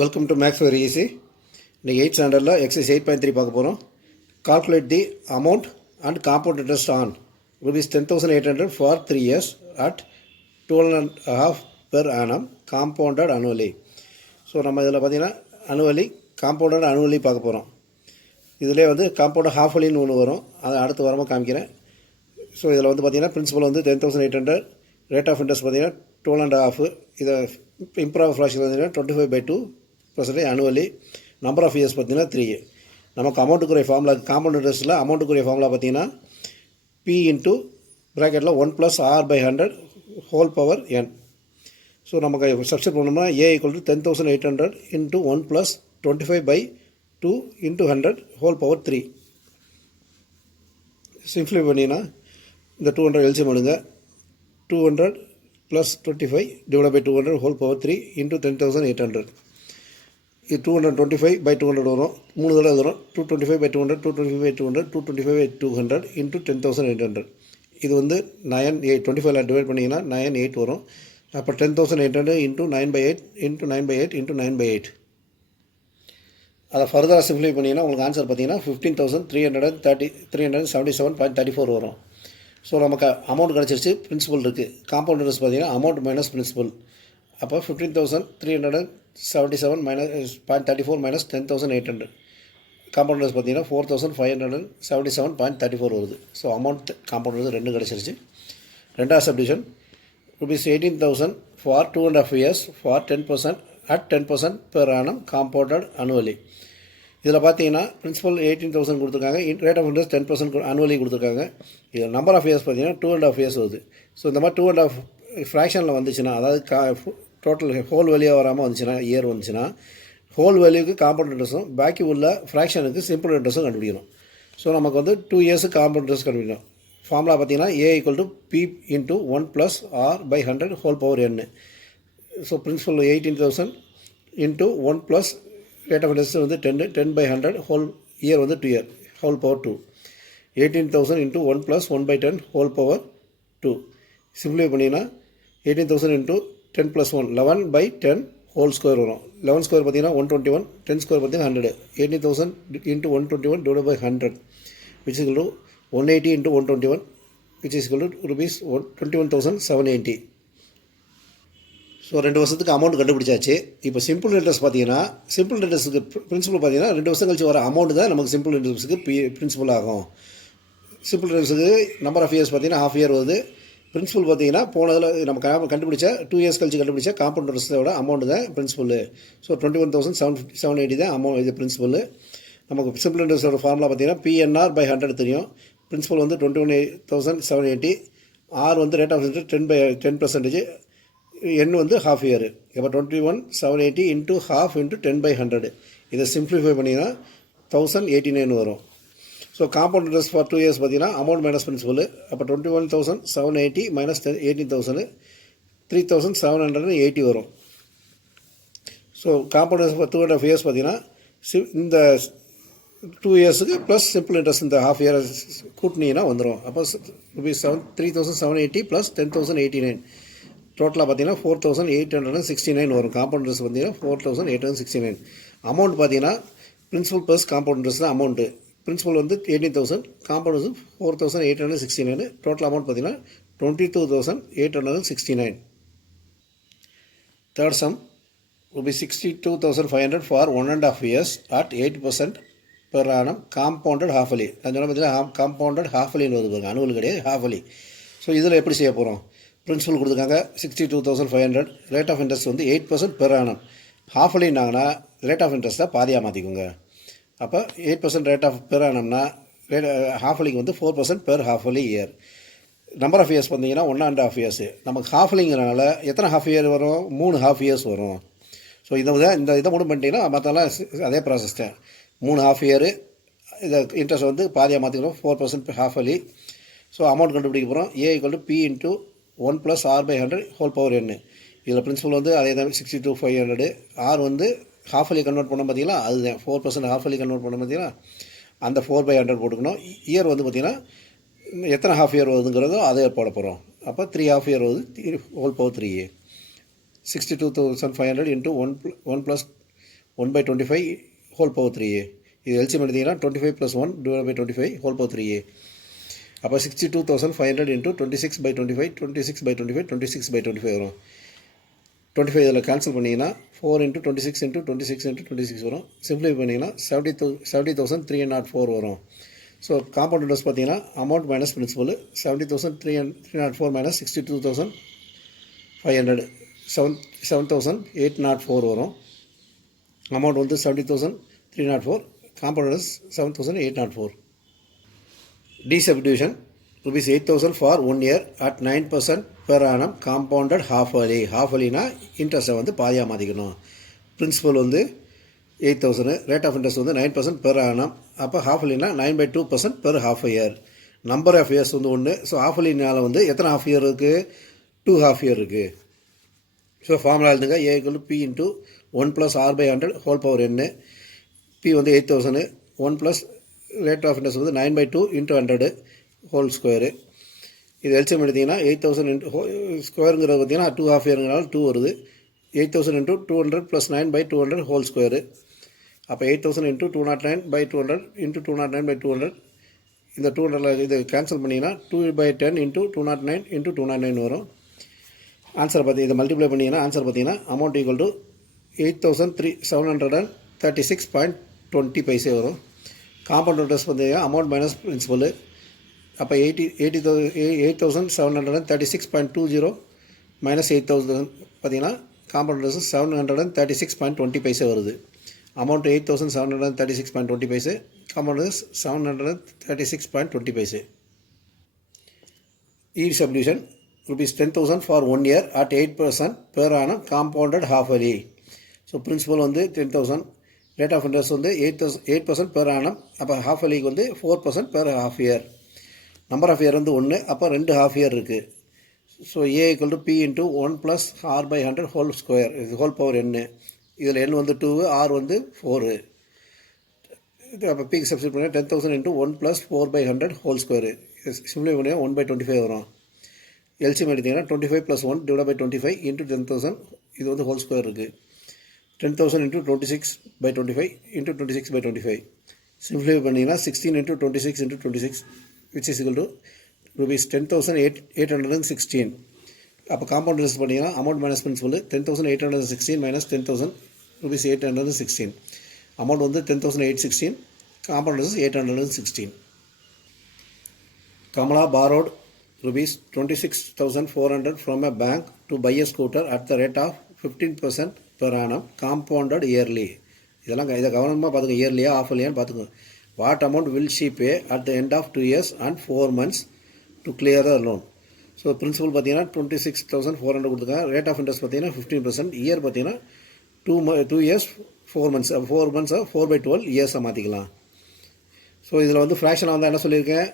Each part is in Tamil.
Welcome to maths very easy. இன்றைக்கி 8th ஸ்டாண்டர்டில் எக்ஸசைஸ் 8.3 பார்க்க போகிறோம். Calculate the amount and compound interest on ₹10,800 for 3 years at 12.5 per annum compounded annually. So நம்ம இதில் பார்த்திங்கன்னா annually காம்பவுண்டட் annually பார்க்க போகிறோம். இதிலே வந்து காம்பவுண்டட் ஹாஃப்லின்னு ஒன்று வரும், அதை அடுத்து வரமாக காமிக்கிறேன். ஸோ இதில் வந்து பார்த்திங்கன்னா பிரின்சிபல் வந்து 10,800, ரேட் ஆஃப் இன்ட்ரெஸ்ட் பார்த்திங்கன்னா 12.5, இதை இம்ப்ரூவ் ஃப்ராக்ஷன் பார்த்தீங்கன்னா 25/2% annually. நம்பர் ஆஃப் இயர்ஸ் பார்த்தீங்கன்னா 3. நமக்கு அமௌண்ட்டுக்குரிய ஃபார்முலா காம்பவுண்ட் இன்ட்ரெஸ்ட்டில் அமௌண்ட்டுக்குரிய ஃபார்முலா பார்த்தீங்கன்னா P இன்ட்டு ப்ராக்கெட்டில் 1+R/100 whole power n. So நமக்கு சப்ஸ்டிட் பண்ணோம்னா A = 10,800 into 1+25/2 into 100 whole power 3. Simplify பண்ணிங்கன்னா இந்த 200 எல்சிஎம் எடுங்க. 200 + 25 / 200 ஹோல் பவர் 3 இன்ட்டு 10,800. இது 225/200 வரும், 3 தடவை வரும். 225/200, 225/200, 225/200 இன்ட்டு 10,800. இது வந்து 9/8, 25 டிவைட் பண்ணிங்கன்னா 9/8 வரும். அப்போ 10,800 இன்ட்டு 9/8 இன்ட்டு 9/8 இன்ட்டு 9/8. அதை ஃபர்தராக சிம்ப்ளிஃபை பண்ணிங்கன்னா உங்களுக்கு ஆன்சர் பார்த்தீங்கன்னா 15,377.34 வரும். ஸோ நமக்கு அமௌண்ட் கிடச்சிருச்சு, பிரின்சிபல் இருக்குது. காம்பவுண்ட் இன்ட்ரெஸ்ட் பார்த்தீங்கன்னா அமௌண்ட் மைனஸ் பிரின்சிபல். அப்போ 15,377.34 மைனஸ் 10,800. காம்பவுண்ட் இன்ட்ரெஸ்ட் பார்த்தீங்கன்னா 4,577.34 வருது. ஸோ அமௌண்ட் காம்பவுண்ட் இன்ட்ரெஸ்ட் 2 கிடச்சிருச்சு. ரெண்டாவது subdivision ₹18,000 for 2.5 years for 10% at 10% per annum compounded annually. இதில் பார்த்தீங்கன்னா பிரின்சிபல் 18,000 கொடுத்துருக்காங்க, ரேட் ஆஃப் இன்ட்ரெஸ்ட் 10% annually கொடுத்துருக்காங்க. இது நம்பர் ஆஃப் இயர்ஸ் பார்த்தீங்கன்னா 2.5 years வருது. ஸோ இந்த மாதிரி 2.5 ஃப்ராக்ஷனில் வந்துச்சுன்னா, அதாவது டோட்டல் ஹோல் வேல்யூ வராமல் வந்துச்சுன்னா, இயர் வந்துச்சுன்னா ஹோல் வேல்யூக்கு காம்பவுண்ட் இன்ட்ரெஸ்ட்டும் பாக்கி உள்ள ஃப்ராக்ஷனுக்கு சிம்பிள் இன்ட்ரெஸ்ட்டும் கண்டுபிடிக்கணும். ஸோ நமக்கு வந்து 2 years காம்பவுண்ட் இன்ட்ரெஸ்ட் கண்டுபிடிக்கணும். ஃபார்முலா பார்த்தீங்கன்னா A = P into 1+R/100 whole power n. So principal 18,000 into 1+ rate of interest வந்து 10/100 ஹோல் இயர் வந்து 2 year whole power 2. 18,000 into 1+1/10 whole power 2. Simplify பண்ணிங்கன்னா 18,000 இன்ட்டு 10 + 1 11/10 ஹோல் ஸ்கொயர் வரும். 11 ஸ்கொயர் பார்த்தீங்கன்னா 121, 10 ஸ்கொயர் பார்த்தீங்கன்னா 100. 18,000 into 121 / 100 which is equal to 180 into 121 which is equal to ₹21,780. So 2 வருஷத்துக்கு அமௌண்ட் கண்டுபிடிச்சாச்சு. இப்போ சிம்பிள் இன்ட்ரெஸ்ட் பார்த்தீங்கன்னா, சிம்பிள் இன்ட்ரெஸ்ட்டுக்கு பிரின்சிபல் பார்த்தீங்கன்னா 2 வருஷம் கழிச்சு வர அமௌண்ட் தான் நமக்கு சிம்பிள் இன்ட்ரெஸ்ட்டுக்கு பிரின்சிபல் ஆகும். சிம்பிள் இன்ட்ரெஸ்ட்டுக்கு நம்பர் ஆஃப் இயர்ஸ் பார்த்தீங்கன்னா ½ year வருது. பிரின்சிபல் பார்த்தீங்கன்னா போனதில் நம்ம கண்டுபிடிச்ச 2 years கழிச்சு கண்டுபிடிச்ச காம்பவுண்ட் இன்ட்ரெஸ்ட்டோட அமௌண்ட் தான் பிரின்சிபல். ஸோ 21,780 தான் அமௌண்ட், இது பிரின்சிபல். நமக்கு சிம்பிள் இன்ட்ரெஸ்ட்டோட ஃபார்முலா பார்த்தீங்கன்னா PNR/100 தெரியும். பிரின்சிபல் வந்து 21,780, R வந்து ரேட் ஆஃப் இன்ட்ரெஸ்ட் 10%, n வந்து ½ year. இப்போ 21,780 இன்ட்டு ½ இன்ட்டு 10/100. இதை சிம்ப்ளிஃபை பண்ணிங்கன்னா 1,089 வரும். So compound interest for 2 years பார்த்தீங்கன்னா அமௌண்ட் மைனஸ் பிரின்சிபல். அப்போ 21,780 மைனஸ் 18,000 3,780 வரும். So compound interest for 2.5 years பார்த்தீங்கன்னா இந்த 2 yearsக்கு ப்ளஸ் சிம்பிள் இன்ட்ரெஸ்ட் இந்த ½ year கூட்டினீங்கன்னா வந்துடும். அப்போ ₹3,780 ப்ளஸ் 10,089 டோட்டலாக பார்த்தீங்கன்னா 4,869 வரும். காம்பவுண்ட் இன்ட்ரெஸ்ட் பார்த்தீங்கன்னா 4,869. அமௌண்ட் பார்த்தீங்கன்னா பிரின்சிபல் ப்ளஸ் காம்பவுண்ட் இன்ட்ரெஸ்ட் தான் அமௌண்ட்டு. பிரின்சிபல் வந்து 18,000, காம்பவுண்ட் வந்து 4,869. டோட்டல் அமௌண்ட் பார்த்தீங்கன்னா 22,869. Third sum ₹62,500 for 1.5 years at 8% per annum compounded halfly. நான் சொன்ன பார்த்தீங்கன்னா காம்பவுண்டட் halflyன்னு வருது பாருங்க, அனுவல் கிடையாது, halfly. ஸோ இதில் எப்படி செய்ய போகிறோம்? பிரின்சிபல் கொடுத்துருக்காங்க 62,500, ரேட் ஆஃப் இன்ட்ரெஸ்ட் வந்து 8% பெர் annum. halflyனாங்கன்னா ரேட் ஆஃப் இன்ட்ரெஸ்ட்டை பாதியாக மாற்றிக்கோங்க. அப்போ 8% ரேட் ஆஃப் பெர் annumனா halflyக்கு வந்து 4% per halfly year. Number of years பார்த்தீங்கன்னா 1.5 years. நமக்கு halflyங்கிறனால எத்தனை ½ year வரும்? 3 ½ years வரும். ஸோ இதை மட்டும் பண்ணிட்டீங்கன்னா மற்றெல்லாம் அதே ப்ராசஸ் தான். 3 ½ year இதை இன்ட்ரெஸ்ட் வந்து பாதியாக மாற்றிக்கணும், 4% halfly. ஸோ அமௌண்ட் கண்டுபிடிக்க போகிறோம். A = P into 1+R/100 whole power n. இதில் பிரின்சிபல் வந்து அதே தான் 62,500. R வந்து halfly கன்வெர்ட் பண்ண பார்த்தீங்களா, அதுதான் 4% halfly கன்வெர்ட் பண்ண பார்த்தீங்களா, அந்த 4/100 போட்டுக்கணும். இயர் வந்து பார்த்திங்கன்னா எத்தனை ½ year வருதுங்கிறதோ அதே போட போகிறோம். அப்போ 3 ½ year வருது, whole power 3. 62,500 into 1 plus 1/25 whole power 3a. இது எல்சிஎம் எடுத்தீங்கன்னா 25 + 1 / 25 whole power 3a. அப்போ 62,500 × 26/25 26/25 26/25 வரும். 25 இதில் கேன்சல் பண்ணிங்கன்னா 4 × 26 × 26 × 26 வரும். சிம்பிளை பண்ணிங்கன்னா 70,304 வரும். ஸோ காம்பவுண்ட் இன்ட்ரெஸ்ட் பார்த்தீங்கன்னா அமௌண்ட் மைனஸ் பிரின்சிபல் 70,304 மைனஸ் 62,500 7,804 வரும். அமௌண்ட் வந்து 70,304, compound interest 7,804. D subdivision rupees 8,000 for 1 year at 9% per annum compounded half-yearly. Half-yearlyனா இன்ட்ரெஸ்ட்டை வந்து பாதியாக மாற்றிக்கணும். பிரின்சிபல் வந்து 8,000, ரேட் ஆஃப் இன்ட்ரெஸ்ட் வந்து 9% per annum. அப்போ half-yearlyனா 9/2% per half a year. Number of years வந்து 1. ஸோ half-yearlyனால வந்து எத்தனை half year இருக்குது? 2 half year இருக்குது. ஸோ ஃபார்முலா எழுதுங்க. A = P × 1 + R/100 whole power n. P வந்து 8,000, 1 + ரேட் ஆஃப் இன்ட்ரெஸ்ட் வந்து 9/2 × 100 ஹோல் ஸ்கொயரு. இது எல்சிஎம் எடுத்திங்கன்னா 8,000 ஸ்கொயருங்கிறது பார்த்தீங்கன்னா 2 half yearங்கிறனால 2 வருது. 8,000 × 200 + 9/200 ஹோல் ஸ்கொயரு. அப்போ 8,000 × 209/200 × 209/200. இந்த 200 இது கேன்சல் பண்ணிங்கன்னா 2/10 × 209 × 209 வரும். ஆன்சர் இதை மல்டிப்ளை பண்ணிங்கன்னா ஆன்சர் பார்த்தீங்கன்னா அமௌண்ட் ஈக்குவல் டு 8,736.20 பைசே வரும். காம்பவுண்ட் இன்ட்ரெஸ்ட் பார்த்தீங்கன்னா அமௌண்ட் மைனஸ் பிரின்சிபல். அப்போ 8,736.20 மைனஸ் 8,000 பார்த்தீங்கன்னா காம்பவுண்ட் இன்ட்ரெஸ்ட் 736.20 பைசே வருது. Amount 8,736.20 paise, compound interest 736.20 paise. E subdivision rupees 10,000 for 1 year at 8% per annum compounded half-yearly. So principal வந்து 10,000, ரேட் ஆஃப் இன்ட்ரெஸ்ட் வந்து 8% per annum. அப்போ half yearlyக்கு வந்து 4% per half year. Number of year வந்து 1, அப்போ 2 half year இருக்குது. So A = P × 1 + R/100 whole square, இது ஹோல் பவர் n. இதில் n வந்து 2, R வந்து 4. அப்போ Pக்கு சப்ஸ்டிட் பண்ணி 10,000 × 1 + 4/100 ஹோல் ஸ்கொயரு. சிம்பிளை பண்ணி 1/25 வரும். எல்சிஎம் எடுத்திங்கன்னா 25 + 1 / 25 × 10,000. இது வந்து ஹோல் ஸ்கொயர் இருக்குது. 10,000 × 26/25 × 26/25. சிம்பிளை பண்ணிங்கன்னா 16 × 26 × 26 which is equal to rupees 10,816. அப்போ காம்பவுண்ட் இன்ட்ரெஸ்ட் பண்ணிங்கன்னா amount minus principal 10,816 minus 10,000 rupees 816. Amount வந்து 10,816, compound interest 816. Kamala borrowed rupees 26,400 from a bank to buy a scooter at the rate of 15% per annum compounded yearly. இதெல்லாம் இதை கவனமாக பார்த்துங்க. இயர்லியா ஆஃப் இயர்லியான்னு பார்த்துக்கோங்க. What amount will she pay at the end of 2 years and 4 months to clear the loan? So principal பார்த்தீங்கன்னா 26,400 கொடுத்துருக்காங்க. ரேட் ஆஃப் இன்ட்ரெஸ்ட் பார்த்தீங்கன்னா 15%. இயர் பார்த்தீங்கன்னா 2 years 4 months 4/12 இயர்ஸாக மாற்றிக்கலாம். ஸோ இதில் வந்து ஃப்ராக்ஷனாக வந்து என்ன சொல்லியிருக்கேன்,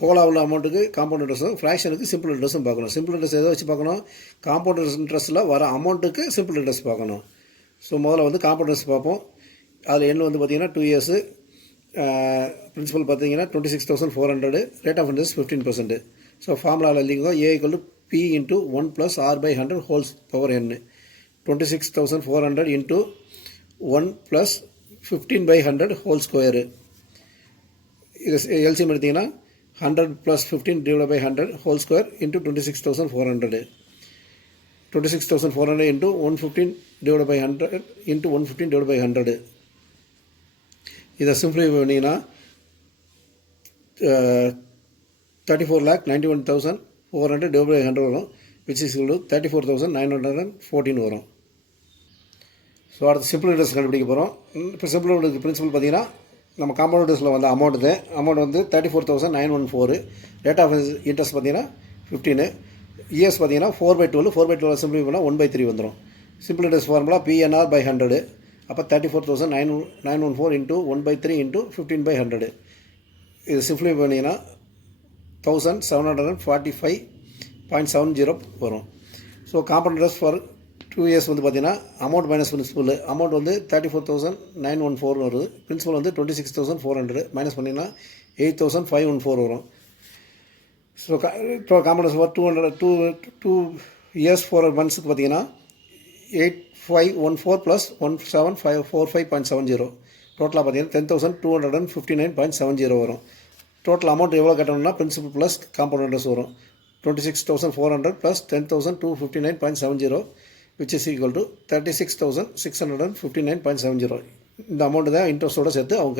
ஹோலாக உள்ள அமௌண்ட்டுக்கு காம்பவுண்ட் இன்ட்ரெஸ்ட்டும், ஃப்ராக்ஷனுக்கு சிம்பிள் இன்ட்ரெஸ்ட்டும் பார்க்கணும். சிம்பிள் இன்ட்ரெஸ்ட் எதை வச்சு பார்க்கணும்? காம்பவுண்ட் இன்ட்ரெஸ்ட்டில் வர அமௌண்ட்டுக்கு சிம்பிள் இன்ட்ரெஸ்ட் பார்க்கணும். ஸோ முதல்ல வந்து காம்பவுண்ட் இன்ட்ரெஸ்ட் பார்ப்போம். அதில் என்ன வந்து பார்த்தீங்கன்னா 2 years, பிரின்சிபல் பார்த்தீங்கன்னா 26,400, ரேட் ஆஃப் இன்ட்ரெஸ்ட் 15%. ஸோ ஃபார்முலாவில் எழுதிக்கோ. A = P × 1 + R/100 whole power n. 26,400 × 1 + 15/100 whole square. இது எல்சிஎம் எடுத்திங்கன்னா 100 + 15 / 100 ஹோல் ஸ்கொயர் இன்ட்டு 26,400. 26,400 × 115 / 100 இன்ட்டு 115 / 100. இதை சிம்பிளை பண்ணிங்கன்னா 34,91,400 / 100 வரும். which is equal to 34,914 வரும். ஸோ அடுத்து சிம்பிள் இன்ட்ரெஸ்ட் கண்டுபிடிக்க போகிறோம். இப்போ சிம்பிள் இன்ட்ரெஸ்ட் பிரின்சிபல் பார்த்தீங்கன்னா நம்ம காம்பவுண்ட் இன்ட்ரெஸ்ட்டில் வந்து அமௌண்ட் வந்து 34,914. ரேட் ஆஃப் இன்ட்ரெஸ்ட் பார்த்தீங்கன்னா 15. இயர்ஸ் பார்த்தீங்கன்னா 4/12. 4/12 சிம்பிளை பண்ணால் 1/3 வந்துடும். Simple interest formula PNR/100. அப்போ 34,914 × 1/3 × 15/100. இது சிம்பிளை பண்ணிங்கன்னா 1,745.70 வரும். So compound interest for 2 years வந்து பார்த்தீங்கன்னா அமௌண்ட் மைனஸ் பிரின்சிபல். அமௌண்ட் வந்து 34,914 வருது. பிரின்சிபல் வந்து 26,400 மைனஸ் பண்ணிங்கன்னா 8,514 வரும். ஸோ காம்பவுண்ட் ஃபார் 2 years 4 monthsக்கு பார்த்தீங்கன்னா 8514 ப்ளஸ் 17545.70 டோட்டலாக பார்த்தீங்கன்னா 10,259.70 வரும். டோட்டல் அமௌண்ட் எவ்வளோ கட்டணும்னா பிரின்சிபல் ப்ளஸ் காம்பவுண்ட் இன்ட்ரெஸ்ட் வரும். 26,400 plus 10,259.70 which is equal to 36,659.70. இந்த அமௌண்ட்டு தான் இன்ட்ரெஸ்ட்டோடு சேர்த்து அவங்க